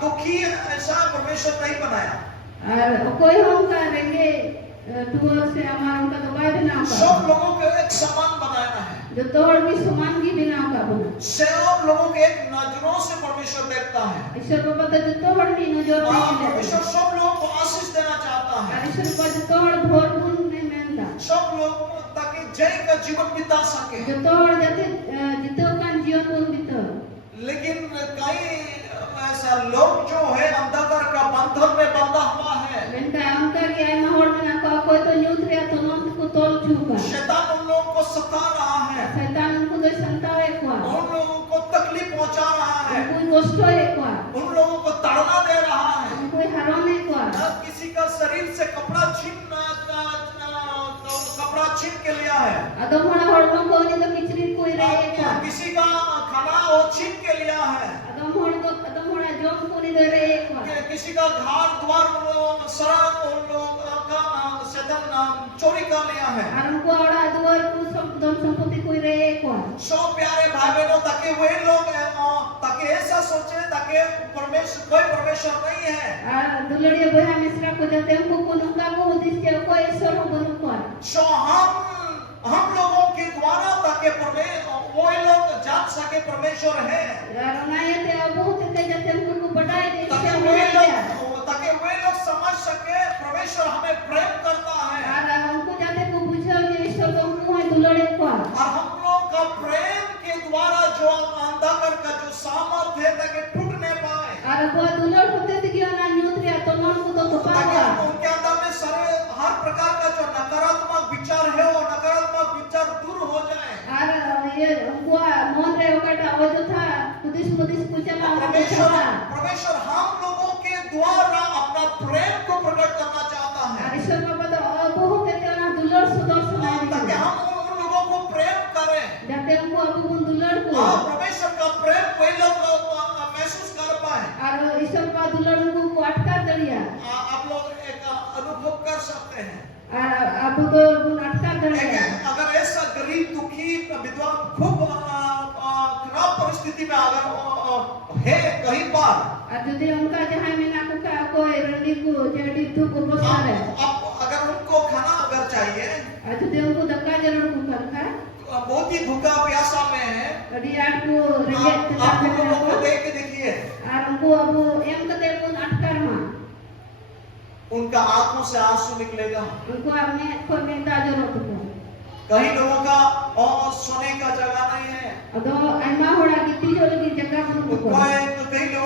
दुखी ऐसा परमेश्वर नहीं बनाया। और कोई हम का रेंगे टूर से हमारा उनका दबाई बनाओ का सब लोगों को एक समान बनाना है। जो तोड़ भी समान की बनाओ का बना सब लोगों के एक नजरों से परमेश्वर देखता है। ईश्वर को पता जो तोड़ भी नजर नहीं परमेश्वर सब लोगों को आशीष देना चाहता है। और ईश्वर को जो तोड़ भोर गुण नहीं मानता सब लोग ताकि जय का जीवन बिता सके। जो तोड़ जाते जितो का जीवन को बितो लेकिन कई ऐसा लोग जो है अंधकार का बंधन में बंधा हुआ है। बेटा उनका क्या है माहौल में ना कोई तो न्यूज़ रे तो नोट को तोड़ चुका शैतान उन लोगों को सता रहा है। शैतान उनको तो संतावे को उन लोगों को तकलीफ पहुंचा रहा है। कोई कष्ट है को उन लोगों को ताड़ना दे रहा है। कोई हराने को किसी का शरीर से कपड़ा छीन के लिया है। अदमोड़ा हड़ों को नहीं तो किचरी कोई रहे को किसी का खाना वो छीन के लिया है। अदमोड़ा जोम को नहीं दे रहे को किसी का घर द्वार सड़क उन लोग का शैतान चोरी कर लिया है। और उनको आड़ा द्वार को सब धन संपत्ति कोई रहे को सो प्यारे भाई बहनों ताकि वे लोग ताकि ऐसा सोचे ताकि कोई परमेश्वर नहीं है। और दुलड़िया बहन मिश्रा को जाते हमको कोनुका को उद्देश्य को ईश्वर को बनो सो हम लोगों के द्वारा ताकि वो लोग जान सके परमेश्वर है। रनायते बहुत ते जाते हमको बढ़ाई दे ताकि वे लोग समझ सके परमेश्वर हमें प्रेम करता है। और हमको जाते को पूछो कि ईश्वर तुमको है दुलड़े को और हम लोग का प्रेम के द्वारा जो अंधकार का जो सामर्थ्य है ताकि टूट नहीं पाए। और वो दुलड़ होते थे कि ना न्यूट्रिया तो मन को तो पावा उनके अंदर में सारे हर प्रकार का जो नकारात्मक विचार है वो नकारात्मक विचार दूर हो जाए। और ये उनको मन रे ओकटा वो जो था कुदिस कुछ चला परमेश्वर हम लोगों के द्वारा अपना प्रेम को प्रकट करना चाहता है। और ईश्वर बाबा तो बहुत कहते हैं ना दुलड़ सुदर्शन ताकि हम उन लोगों को प्रेम करें। जाते हमको अब उन दुलड़ को परमेश्वर का प्रेम कोई लोग महसूस कर पाए। और ईश्वर का दुलड़ को अटका दिया। आप लोग एक अनुभव कर सकते हैं। और अब तो अटका दिया। अगर ऐसा गरीब दुखी विधवा खूब खराब परिस्थिति में अगर है कहीं पर और यदि उनका जहाँ में ना कुका कोई रंडी को जेडी तो को बसा है। अगर उनको खाना अगर चाहिए और यदि उनको धक्का जरूर कुका है बहुत ही भूखा प्यासा में है। रियाट को रिजेक्ट आप लोगों को देख के देखिए और उनको अब एम कते को अटकर मां उनका आंखों से आंसू निकलेगा। उनको अपने को मिलता जरूरत को कहीं लोगों का सोने का जगह नहीं है। अदो ऐमा होड़ा की तीजो लगी जगह को कहीं